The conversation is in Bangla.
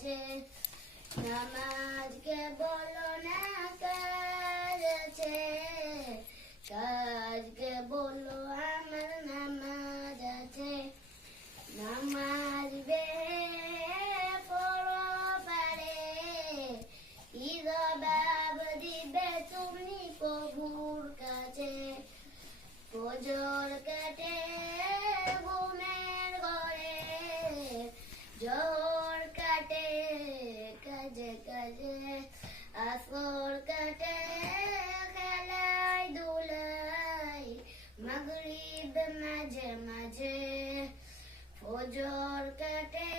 কাছে নামাজকে বলো না কাজ আছে কাজকে বলো আমার নামাজ আছে নামাজ বে পড়ো পারে কি জবাব দিবে তুমি প্রভুর কাছে ফজর কাটে ঘুমের ঘরে জোহর কাটে কাজে কাজে আসর কাটে খেলায় ধুলাই মাগরিব মাঝে মাঝে ফজর কাটে